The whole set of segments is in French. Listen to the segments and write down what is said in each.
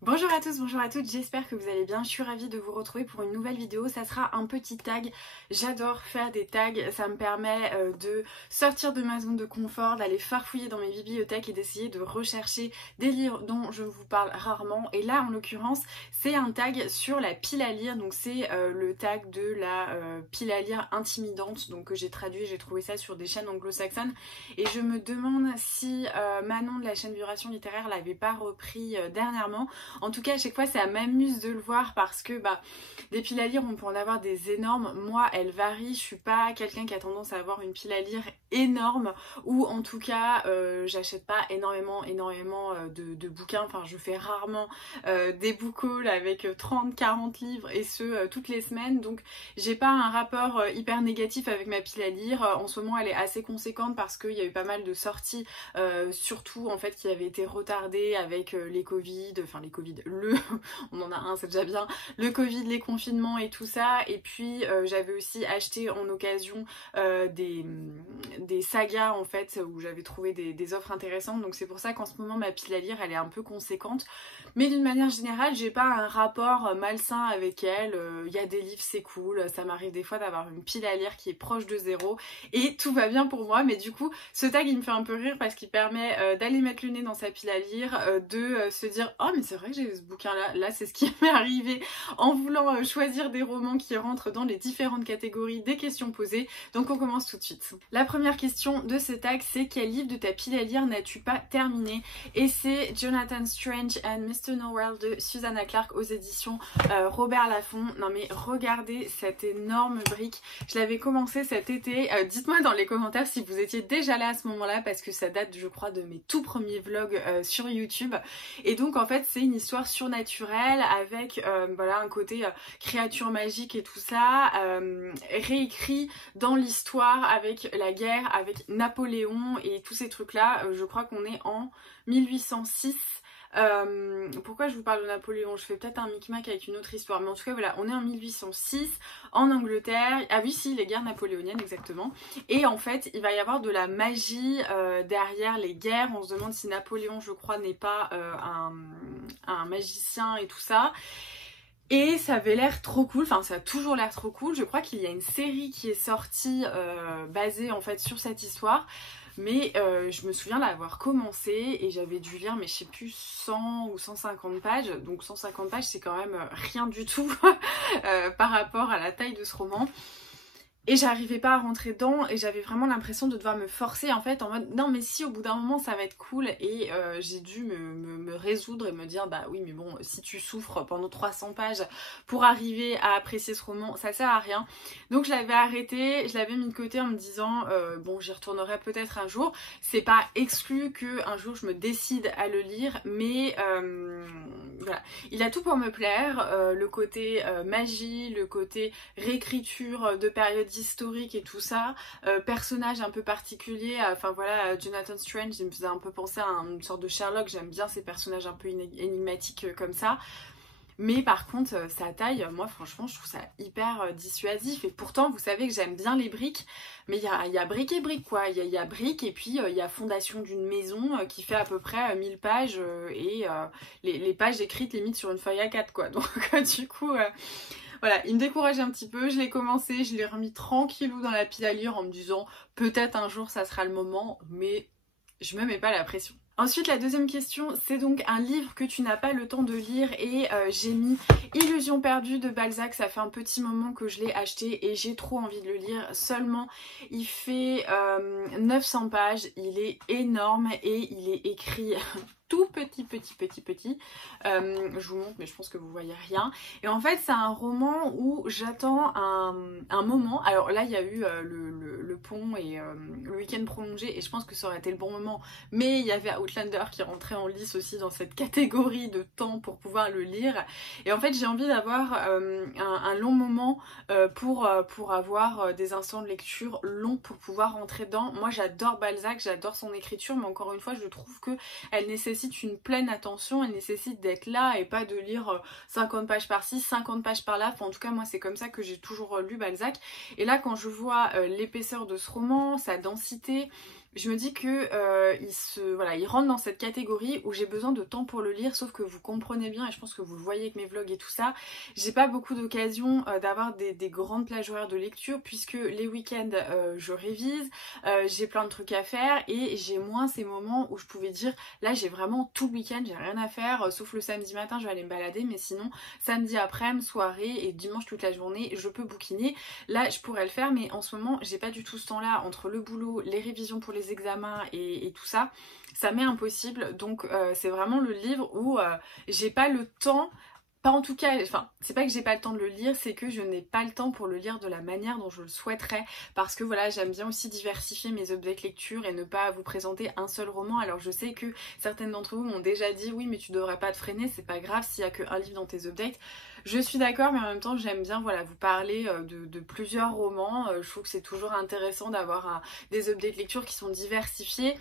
Bonjour à tous, bonjour à toutes, j'espère que vous allez bien, je suis ravie de vous retrouver pour une nouvelle vidéo, ça sera un petit tag, j'adore faire des tags, ça me permet de sortir de ma zone de confort, d'aller farfouiller dans mes bibliothèques et d'essayer de rechercher des livres dont je vous parle rarement, et là en l'occurrence c'est un tag sur la pile à lire, donc c'est le tag de la pile à lire intimidante, donc que j'ai traduit, j'ai trouvé ça sur des chaînes anglo-saxonnes, et je me demande si Manon de la chaîne Vibration Littéraire l'avait pas repris dernièrement. En tout cas, à chaque fois, ça m'amuse de le voir parce que des piles à lire, on peut en avoir des énormes. Moi, elles varient. Je suis pas quelqu'un qui a tendance à avoir une pile à lire énorme ou en tout cas, j'achète pas énormément de bouquins. Enfin, je fais rarement des book hauls avec 30-40 livres et ce toutes les semaines. Donc, j'ai pas un rapport hyper négatif avec ma pile à lire. En ce moment, elle est assez conséquente parce qu'il y a eu pas mal de sorties, surtout en fait qui avaient été retardées avec les Covid, enfin les Covid, on en a un, c'est déjà bien, le Covid, les confinements et tout ça, et puis j'avais aussi acheté en occasion des sagas en fait, où j'avais trouvé des offres intéressantes, donc c'est pour ça qu'en ce moment ma pile à lire elle est un peu conséquente, mais d'une manière générale j'ai pas un rapport malsain avec elle, il y a des livres c'est cool, ça m'arrive des fois d'avoir une pile à lire qui est proche de zéro, et tout va bien pour moi, mais du coup ce tag il me fait un peu rire parce qu'il permet d'aller mettre le nez dans sa pile à lire, de se dire oh mais c'est vrai que j'ai ce bouquin là c'est ce qui m'est arrivé en voulant choisir des romans qui rentrent dans les différentes catégories des questions posées. Donc on commence tout de suite. La première question de ce tag c'est quel livre de ta pile à lire n'as-tu pas terminé? Et c'est Jonathan Strange and Mr. Norrell de Susanna Clarke aux éditions Robert Laffont. Non mais regardez cette énorme brique, je l'avais commencé cet été, dites-moi dans les commentaires si vous étiez déjà là à ce moment là parce que ça date je crois de mes tout premiers vlogs sur YouTube, et donc en fait c'est une histoire surnaturelle avec voilà un côté créature magique et tout ça, réécrit dans l'histoire avec la guerre, avec Napoléon et tous ces trucs là. Je crois qu'on est en 1806. Pourquoi je vous parle de Napoléon? Je fais peut-être un micmac avec une autre histoire, mais en tout cas voilà, on est en 1806 en Angleterre. Ah oui si, les guerres napoléoniennes exactement, et en fait il va y avoir de la magie derrière les guerres. On se demande si Napoléon je crois n'est pas un magicien et tout ça. Et ça avait l'air trop cool, enfin ça a toujours l'air trop cool. Je crois qu'il y a une série qui est sortie basée en fait sur cette histoire. Mais je me souviens l'avoir commencé et j'avais dû lire, mais je sais plus, 100 ou 150 pages. Donc 150 pages c'est quand même rien du tout par rapport à la taille de ce roman. Et j'arrivais pas à rentrer dedans et j'avais vraiment l'impression de devoir me forcer en fait en mode non mais si au bout d'un moment ça va être cool, et j'ai dû me résoudre et me dire bah oui mais bon si tu souffres pendant 300 pages pour arriver à apprécier ce roman ça sert à rien. Donc je l'avais arrêté, je l'avais mis de côté en me disant bon j'y retournerai peut-être un jour, c'est pas exclu que un jour je me décide à le lire, mais voilà, il a tout pour me plaire, le côté magie, le côté réécriture de période historique et tout ça, personnage un peu particulier, enfin voilà, Jonathan Strange il me faisait un peu penser à une sorte de Sherlock, j'aime bien ces personnages un peu énigmatiques comme ça. Mais par contre, sa taille, moi franchement, je trouve ça hyper dissuasif. Et pourtant, vous savez que j'aime bien les briques, mais il y a brique et brique quoi. Il y a brique et puis il y a fondation d'une maison qui fait à peu près 1000 pages et les pages écrites limite sur une feuille A4 quoi. Donc du coup... voilà, il me décourage un petit peu, je l'ai commencé, je l'ai remis tranquillou dans la pile à lire en me disant peut-être un jour ça sera le moment, mais je me mets pas la pression. Ensuite la deuxième question c'est donc un livre que tu n'as pas le temps de lire, et j'ai mis Illusion perdue de Balzac, ça fait un petit moment que je l'ai acheté et j'ai trop envie de le lire, seulement il fait 900 pages, il est énorme et il est écrit... tout petit. Je vous montre mais je pense que vous voyez rien. Et en fait c'est un roman où j'attends un moment. Alors là il y a eu le pont et le week-end prolongé et je pense que ça aurait été le bon moment. Mais il y avait Outlander qui rentrait en lice aussi dans cette catégorie de temps pour pouvoir le lire. Et en fait j'ai envie d'avoir un long moment pour avoir des instants de lecture longs pour pouvoir rentrer dedans. Moi j'adore Balzac, j'adore son écriture, mais encore une fois je trouve que elle nécessite une pleine attention, elle nécessite d'être là et pas de lire 50 pages par-ci, 50 pages par-là. Enfin, en tout cas moi c'est comme ça que j'ai toujours lu Balzac. Et là quand je vois l'épaisseur de ce roman, sa densité, je me dis que il rentre dans cette catégorie où j'ai besoin de temps pour le lire, sauf que vous comprenez bien, et je pense que vous le voyez avec mes vlogs et tout ça, j'ai pas beaucoup d'occasion d'avoir des grandes plages horaires de lecture, puisque les week-ends je révise, j'ai plein de trucs à faire, et j'ai moins ces moments où je pouvais dire là j'ai vraiment tout le week-end, j'ai rien à faire, sauf le samedi matin je vais aller me balader, mais sinon samedi après-midi, soirée et dimanche toute la journée je peux bouquiner. Là je pourrais le faire, mais en ce moment j'ai pas du tout ce temps là entre le boulot, les révisions pour les examens et tout ça, ça m'est impossible. Donc c'est vraiment le livre où j'ai pas le temps. Pas en tout cas, enfin, c'est pas que j'ai pas le temps de le lire, c'est que je n'ai pas le temps pour le lire de la manière dont je le souhaiterais, parce que voilà, j'aime bien aussi diversifier mes updates lecture et ne pas vous présenter un seul roman. Alors je sais que certaines d'entre vous m'ont déjà dit oui mais tu devrais pas te freiner, c'est pas grave s'il y a qu'un livre dans tes updates. Je suis d'accord, mais en même temps j'aime bien voilà, vous parler de plusieurs romans. Je trouve que c'est toujours intéressant d'avoir des updates lecture qui sont diversifiés.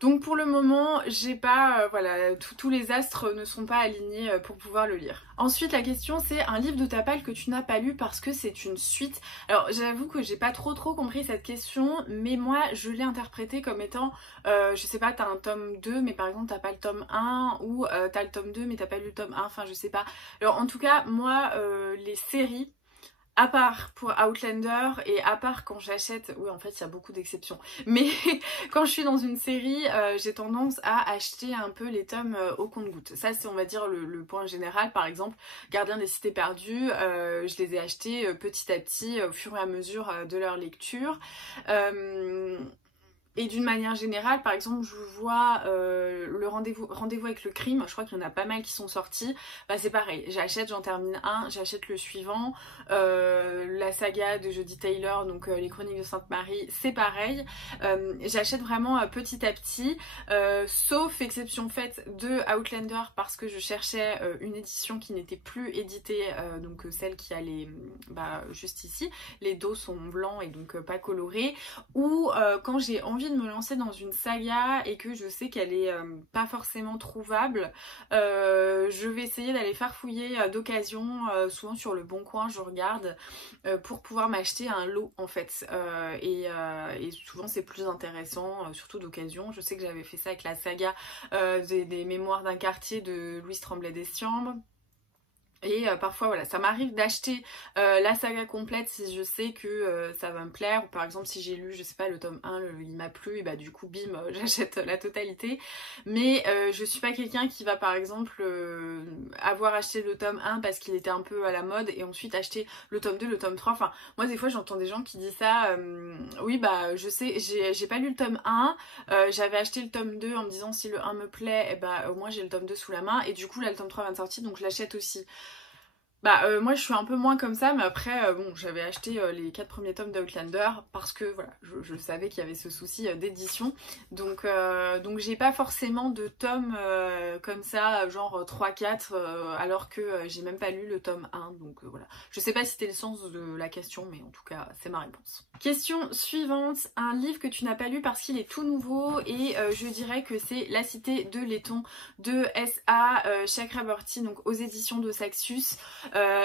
Donc pour le moment, j'ai pas, voilà, tous les astres ne sont pas alignés pour pouvoir le lire. Ensuite, la question c'est un livre de ta palle que tu n'as pas lu parce que c'est une suite. Alors j'avoue que j'ai pas trop compris cette question, mais moi je l'ai interprétée comme étant, je sais pas, t'as un tome 2 mais par exemple t'as pas le tome 1, ou t'as le tome 2 mais t'as pas lu le tome 1, enfin je sais pas. Alors en tout cas, moi les séries, à part pour Outlander et à part quand j'achète, oui en fait il y a beaucoup d'exceptions, mais quand je suis dans une série, j'ai tendance à acheter un peu les tomes au compte-gouttes. Ça c'est on va dire le point général. Par exemple Gardien des Cités Perdues, je les ai achetés petit à petit au fur et à mesure de leur lecture. Et d'une manière générale, par exemple, je vois le rendez-vous avec le crime, je crois qu'il y en a pas mal qui sont sortis, bah c'est pareil, j'achète, j'en termine un, j'achète le suivant, la saga de Jodie Taylor, donc les Chroniques de Sainte-Marie, c'est pareil, j'achète vraiment petit à petit, sauf exception faite de Outlander, parce que je cherchais une édition qui n'était plus éditée, donc celle qui a les, juste ici, les dos sont blancs et donc pas colorés, ou quand j'ai envie de me lancer dans une saga et que je sais qu'elle est pas forcément trouvable, je vais essayer d'aller farfouiller d'occasion, souvent sur le Bon Coin je regarde, pour pouvoir m'acheter un lot en fait, et souvent c'est plus intéressant, surtout d'occasion. Je sais que j'avais fait ça avec la saga des Mémoires d'un quartier de Louise Tremblay-Destiambres. Et parfois voilà, ça m'arrive d'acheter la saga complète si je sais que ça va me plaire, ou par exemple si j'ai lu, je sais pas, le tome 1, il m'a plu, et bah du coup bim, j'achète la totalité. Mais je suis pas quelqu'un qui va par exemple avoir acheté le tome 1 parce qu'il était un peu à la mode et ensuite acheter le tome 2, le tome 3. Enfin moi des fois j'entends des gens qui disent ça, oui bah je sais, j'ai pas lu le tome 1, j'avais acheté le tome 2 en me disant si le 1 me plaît, et bah au moins j'ai le tome 2 sous la main, et du coup là le tome 3 vient de sortir donc je l'achète aussi. Moi je suis un peu moins comme ça, mais après bon, j'avais acheté les 4 premiers tomes d'Outlander parce que voilà, je savais qu'il y avait ce souci d'édition, donc j'ai pas forcément de tomes comme ça, genre 3-4, alors que j'ai même pas lu le tome 1, donc voilà. Je sais pas si c'était le sens de la question, mais en tout cas c'est ma réponse. Question suivante, un livre que tu n'as pas lu parce qu'il est tout nouveau, et je dirais que c'est La Cité de Laiton de S.A. Chakraborty, donc aux éditions de Saxus.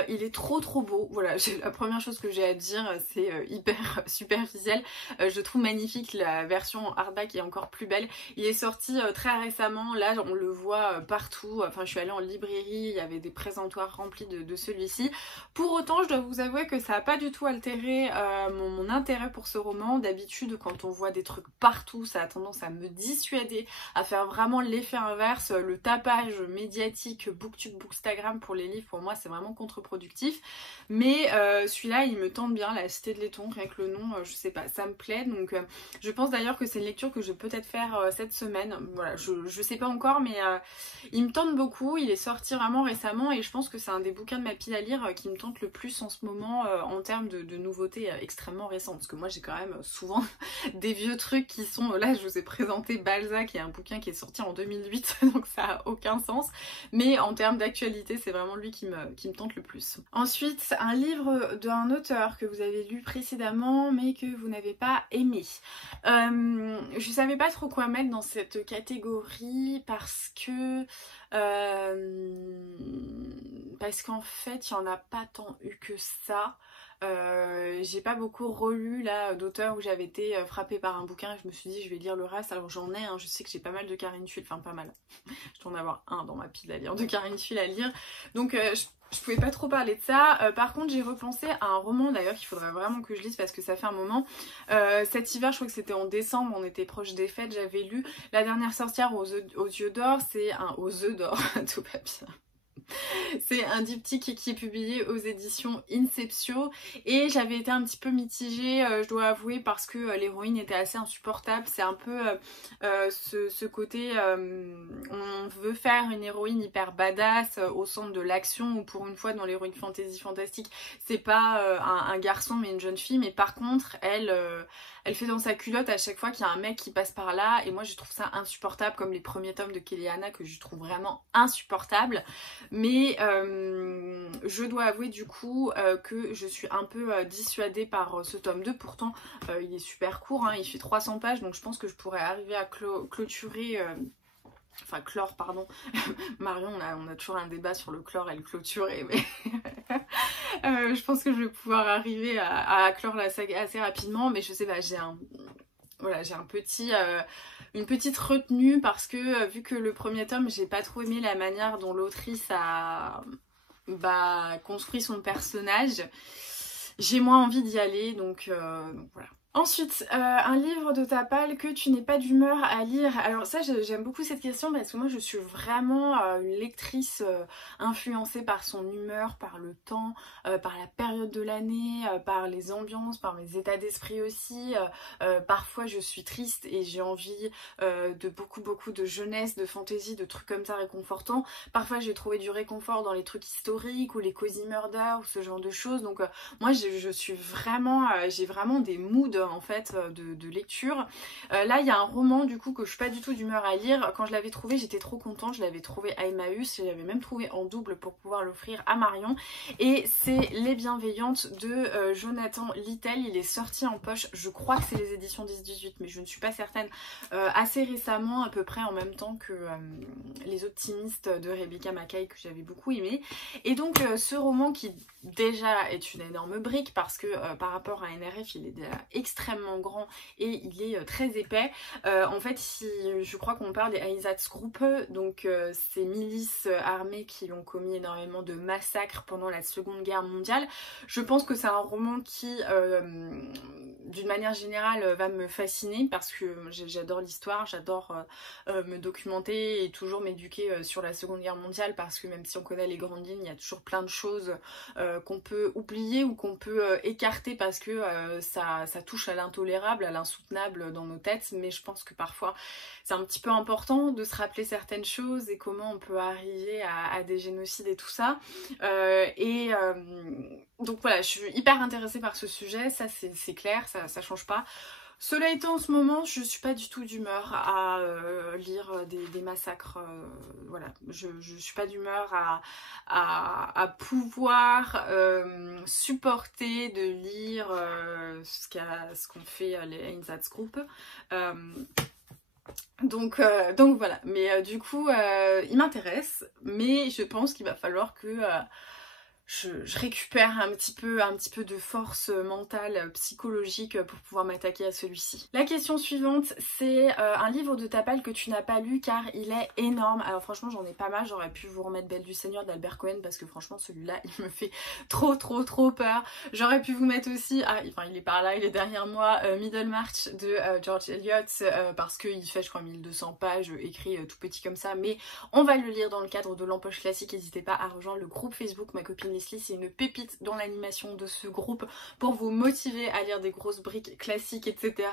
Il est trop beau, voilà, la première chose que j'ai à dire, c'est hyper superficiel. Je trouve magnifique, la version hardback est encore plus belle. Il est sorti très récemment, là on le voit partout, enfin je suis allée en librairie, il y avait des présentoirs remplis de celui-ci. Pour autant je dois vous avouer que ça n'a pas du tout altéré mon intérêt pour ce roman. D'habitude quand on voit des trucs partout, ça a tendance à me dissuader, à faire vraiment l'effet inverse. Le tapage médiatique booktube, bookstagram pour les livres, pour moi c'est vraiment contre-productif, mais celui-là il me tente bien, La Cité de Laiton, rien que le nom, je sais pas, ça me plaît, donc je pense d'ailleurs que c'est une lecture que je vais peut-être faire cette semaine, voilà, je sais pas encore, mais il me tente beaucoup, il est sorti vraiment récemment et je pense que c'est un des bouquins de ma pile à lire qui me tente le plus en ce moment en termes de nouveautés extrêmement récentes, parce que moi j'ai quand même souvent des vieux trucs qui sont, là je vous ai présenté Balzac, qui est un bouquin qui est sorti en 2008, donc ça a aucun sens, mais en termes d'actualité c'est vraiment lui qui me tente le plus. Ensuite, un livre d'un auteur que vous avez lu précédemment mais que vous n'avez pas aimé. Je savais pas trop quoi mettre dans cette catégorie parce que parce qu'en fait il n'y en a pas tant eu que ça. J'ai pas beaucoup relu là d'auteurs où j'avais été frappée par un bouquin et je me suis dit je vais lire le reste. Alors j'en ai, hein, je sais que j'ai pas mal de Carine Tuile, enfin pas mal, je dois en avoir un dans ma pile à lire de Carine Tuile à lire, donc je pouvais pas trop parler de ça. Par contre j'ai repensé à un roman d'ailleurs qu'il faudrait vraiment que je lise parce que ça fait un moment. Cet hiver, je crois que c'était en décembre, on était proche des fêtes, j'avais lu La dernière sorcière aux yeux d'or. C'est un aux œufs d'or, tout va bien. C'est un diptyque qui est publié aux éditions Inceptio et j'avais été un petit peu mitigée, je dois avouer, parce que l'héroïne était assez insupportable. C'est un peu ce côté, on veut faire une héroïne hyper badass au centre de l'action, ou pour une fois dans l'héroïne fantasy fantastique, c'est pas un garçon mais une jeune fille, mais par contre elle fait dans sa culotte à chaque fois qu'il y a un mec qui passe par là, et moi je trouve ça insupportable, comme les premiers tomes de Kéliana que je trouve vraiment insupportable. Mais je dois avouer du coup que je suis un peu dissuadée par ce tome 2. Pourtant il est super court, hein, il fait 300 pages, donc je pense que je pourrais arriver à clôturer... Enfin clore, pardon. Marion, on a toujours un débat sur le clore et le clôturer, mais je pense que je vais pouvoir arriver à clore la saga assez rapidement. Mais je sais pas, j'ai une petite retenue parce que vu que le premier tome, j'ai pas trop aimé la manière dont l'autrice a construit son personnage, j'ai moins envie d'y aller, donc voilà. Ensuite, un livre de ta palle que tu n'es pas d'humeur à lire. Alors ça, j'aime beaucoup cette question parce que moi je suis vraiment une lectrice influencée par son humeur, par le temps, par la période de l'année, par les ambiances, par mes états d'esprit aussi. Parfois je suis triste et j'ai envie de beaucoup de jeunesse, de fantaisie, de trucs comme ça réconfortants. Parfois j'ai trouvé du réconfort dans les trucs historiques ou les cozy murder ou ce genre de choses. Donc moi je suis vraiment, j'ai vraiment des moods en fait de lecture. Là il y a un roman du coup que je suis pas du tout d'humeur à lire. Quand je l'avais trouvé j'étais trop contente, je l'avais trouvé à Emmaüs, je l'avais même trouvé en double pour pouvoir l'offrir à Marion, et c'est Les Bienveillantes de Jonathan Littell. Il est sorti en poche, je crois que c'est les éditions 10-18 mais je ne suis pas certaine, assez récemment, à peu près en même temps que Les Optimistes de Rebecca Mackay, que j'avais beaucoup aimé. Et donc ce roman qui déjà est une énorme brique parce que par rapport à NRF il est déjà extrêmement grand et il est très épais. En fait je crois qu'on parle des Einsatzgruppe, donc ces milices armées qui ont commis énormément de massacres pendant la Seconde Guerre mondiale. Je pense que c'est un roman qui d'une manière générale va me fasciner parce que j'adore l'histoire, j'adore me documenter et toujours m'éduquer sur la Seconde Guerre mondiale, parce que même si on connaît les grandes lignes, il y a toujours plein de choses qu'on peut oublier ou qu'on peut écarter parce que ça touche à l'intolérable, à l'insoutenable dans nos têtes. Mais je pense que parfois c'est un petit peu important de se rappeler certaines choses et comment on peut arriver à des génocides et tout ça. Donc voilà, je suis hyper intéressée par ce sujet, ça c'est clair, ça change pas. Cela étant, en ce moment, je suis pas du tout d'humeur à lire des massacres. Voilà, je suis pas d'humeur à pouvoir supporter de lire ce qu'ont fait les Einsatzgruppe. Donc voilà, mais du coup, il m'intéresse, mais je pense qu'il va falloir que... Je récupère un petit peu de force mentale, psychologique pour pouvoir m'attaquer à celui-ci. La question suivante, c'est un livre de ta palle que tu n'as pas lu car il est énorme. Alors franchement j'en ai pas mal, j'aurais pu vous remettre Belle du Seigneur d'Albert Cohen parce que franchement celui-là il me fait trop peur. J'aurais pu vous mettre aussi, il est par là, il est derrière moi, Middlemarch de George Eliot parce qu'il fait je crois 1200 pages, écrit tout petit comme ça, mais on va le lire dans le cadre de l'Empoche Classique. N'hésitez pas à rejoindre le groupe Facebook, ma copine Leslie, c'est une pépite dans l'animation de ce groupe pour vous motiver à lire des grosses briques classiques, etc.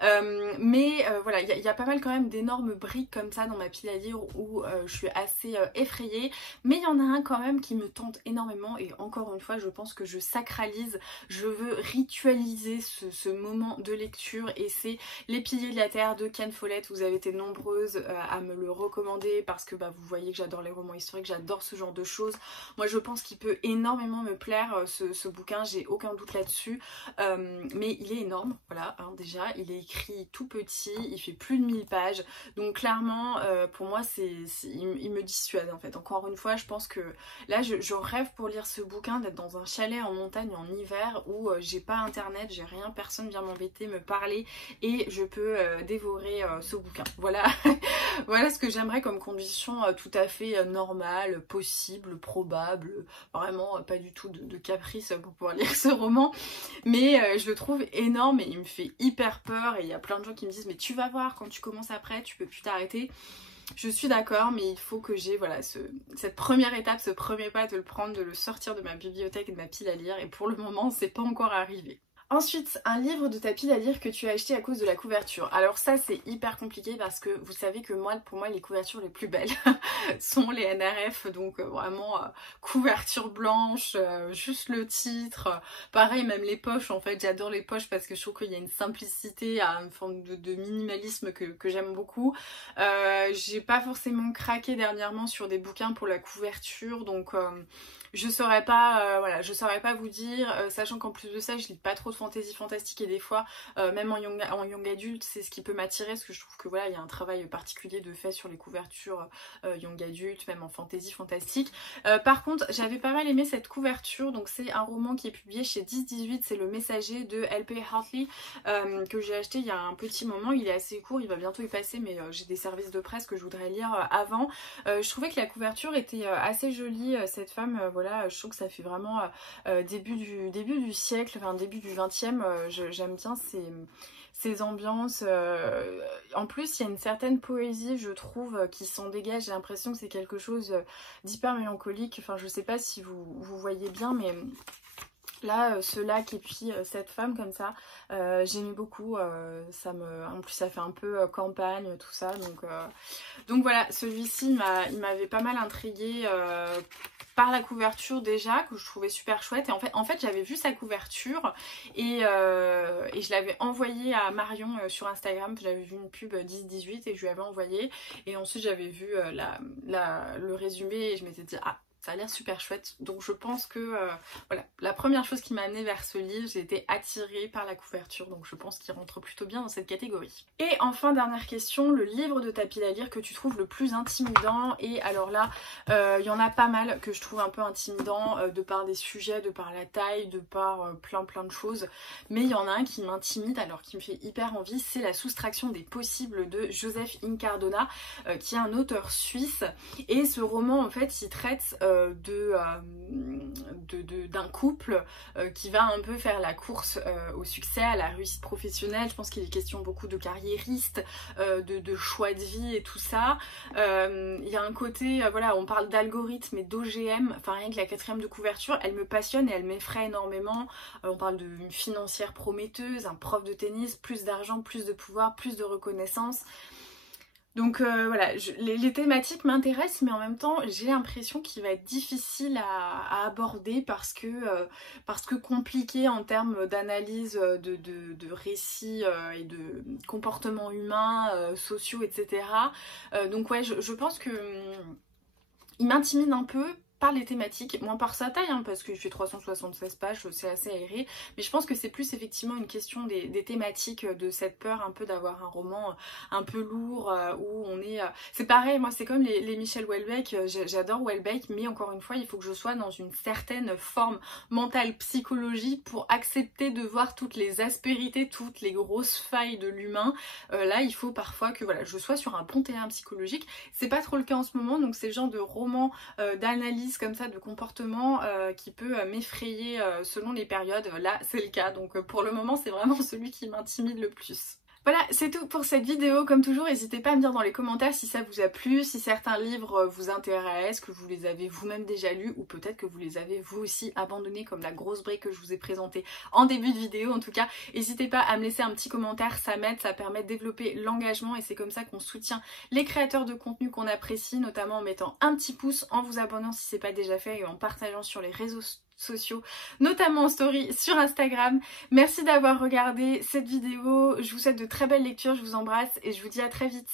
Voilà, il y a pas mal quand même d'énormes briques comme ça dans ma pile à lire où je suis assez effrayée, mais il y en a un quand même qui me tente énormément, et encore une fois je pense que je sacralise, je veux ritualiser ce moment de lecture, et c'est Les Piliers de la Terre de Ken Follett. Vous avez été nombreuses à me le recommander parce que vous voyez que j'adore les romans historiques, j'adore ce genre de choses. Moi je pense qu'il peut peut énormément me plaire ce bouquin, j'ai aucun doute là-dessus, mais il est énorme, voilà, hein, déjà, il est écrit tout petit, il fait plus de 1000 pages, donc clairement pour moi il me dissuade en fait. Encore une fois, je pense que là je rêve pour lire ce bouquin, d'être dans un chalet en montagne en hiver où j'ai pas internet, j'ai rien, personne vient m'embêter, me parler et je peux dévorer ce bouquin. Voilà, voilà ce que j'aimerais comme condition tout à fait normale, possible, probable, vraiment pas du tout de caprice pour pouvoir lire ce roman, mais je le trouve énorme et il me fait hyper peur et il y a plein de gens qui me disent mais tu vas voir quand tu commences après tu peux plus t'arrêter. Je suis d'accord, mais il faut que j'ai voilà, cette première étape, ce premier pas de le prendre, de le sortir de ma bibliothèque et de ma pile à lire, et pour le moment c'est pas encore arrivé. Ensuite, un livre de ta pile à lire que tu as acheté à cause de la couverture. Alors ça c'est hyper compliqué parce que vous savez que pour moi les couvertures les plus belles sont les NRF, donc vraiment couverture blanche, juste le titre. Pareil, même les poches, en fait j'adore les poches parce que je trouve qu'il y a une simplicité, une forme de minimalisme que j'aime beaucoup. J'ai pas forcément craqué dernièrement sur des bouquins pour la couverture, donc je saurais pas, voilà, je saurais pas vous dire, sachant qu'en plus de ça je lis pas trop de fantasy fantastique et des fois même en young adulte c'est ce qui peut m'attirer parce que je trouve que voilà il y a un travail particulier de fait sur les couvertures young adulte, même en fantasy fantastique. Par contre j'avais pas mal aimé cette couverture, donc c'est un roman qui est publié chez 10-18, c'est Le Messager de L.P. Hartley que j'ai acheté il y a un petit moment, il est assez court, il va bientôt y passer mais j'ai des services de presse que je voudrais lire avant. Je trouvais que la couverture était assez jolie, cette femme voilà, je trouve que ça fait vraiment début du siècle, enfin début du 20e, j'aime bien ces ambiances. En plus il y a une certaine poésie je trouve qui s'en dégage, j'ai l'impression que c'est quelque chose d'hyper mélancolique, enfin je sais pas si vous voyez bien mais... Là, ce lac et puis cette femme comme ça, j'aimais beaucoup, en plus ça fait un peu campagne, tout ça, donc voilà, celui-ci il m'avait pas mal intriguée par la couverture déjà, que je trouvais super chouette, et en fait j'avais vu sa couverture et je l'avais envoyé à Marion sur Instagram, j'avais vu une pub 10-18 et je lui avais envoyé, et ensuite j'avais vu le résumé et je m'étais dit ah, ça a l'air super chouette, donc je pense que voilà, la première chose qui m'a amenée vers ce livre, j'ai été attirée par la couverture, donc je pense qu'il rentre plutôt bien dans cette catégorie. Et enfin, dernière question, le livre de ta pile à lire que tu trouves le plus intimidant. Et alors là, il y en a pas mal que je trouve un peu intimidant de par des sujets, de par la taille, de par plein de choses, mais il y en a un qui m'intimide, alors qui me fait hyper envie, c'est La soustraction des possibles de Joseph Incardona, qui est un auteur suisse, et ce roman en fait il traite d'un couple qui va un peu faire la course au succès, à la réussite professionnelle. Je pense qu'il est question beaucoup de carriéristes, de choix de vie et tout ça. Il y a un côté, voilà, on parle d'algorithme et d'OGM, enfin rien que la 4e de couverture, elle me passionne et elle m'effraie énormément. On parle de financière prometteuse, un prof de tennis, plus d'argent, plus de pouvoir, plus de reconnaissance. Donc voilà, les thématiques m'intéressent, mais en même temps j'ai l'impression qu'il va être difficile à aborder parce que compliqué en termes d'analyse de récits et de comportements humains, sociaux, etc. Donc ouais, je pense que il m'intimide un peu par les thématiques, moins par sa taille, hein, parce qu'il fait 376 pages, c'est assez aéré, mais je pense que c'est plus effectivement une question des thématiques, de cette peur un peu d'avoir un roman un peu lourd, où on est... C'est pareil, moi c'est comme les Michel Houellebecq, j'adore Houellebecq, mais encore une fois, il faut que je sois dans une certaine forme mentale, psychologique, pour accepter de voir toutes les aspérités, toutes les grosses failles de l'humain. Là, il faut parfois que voilà, je sois sur un bon terrain psychologique. C'est pas trop le cas en ce moment, donc c'est le genre de roman d'analyse comme ça de comportement qui peut m'effrayer selon les périodes. Là c'est le cas, donc pour le moment c'est vraiment celui qui m'intimide le plus. Voilà, c'est tout pour cette vidéo. Comme toujours, n'hésitez pas à me dire dans les commentaires si ça vous a plu, si certains livres vous intéressent, que vous les avez vous-même déjà lus, ou peut-être que vous les avez vous aussi abandonnés, comme la grosse brique que je vous ai présentée en début de vidéo. En tout cas, n'hésitez pas à me laisser un petit commentaire, ça m'aide, ça permet de développer l'engagement, et c'est comme ça qu'on soutient les créateurs de contenu qu'on apprécie, notamment en mettant un petit pouce, en vous abonnant si c'est pas déjà fait, et en partageant sur les réseaux sociaux, notamment en story sur Instagram. Merci d'avoir regardé cette vidéo, je vous souhaite de très belles lectures, je vous embrasse et je vous dis à très vite.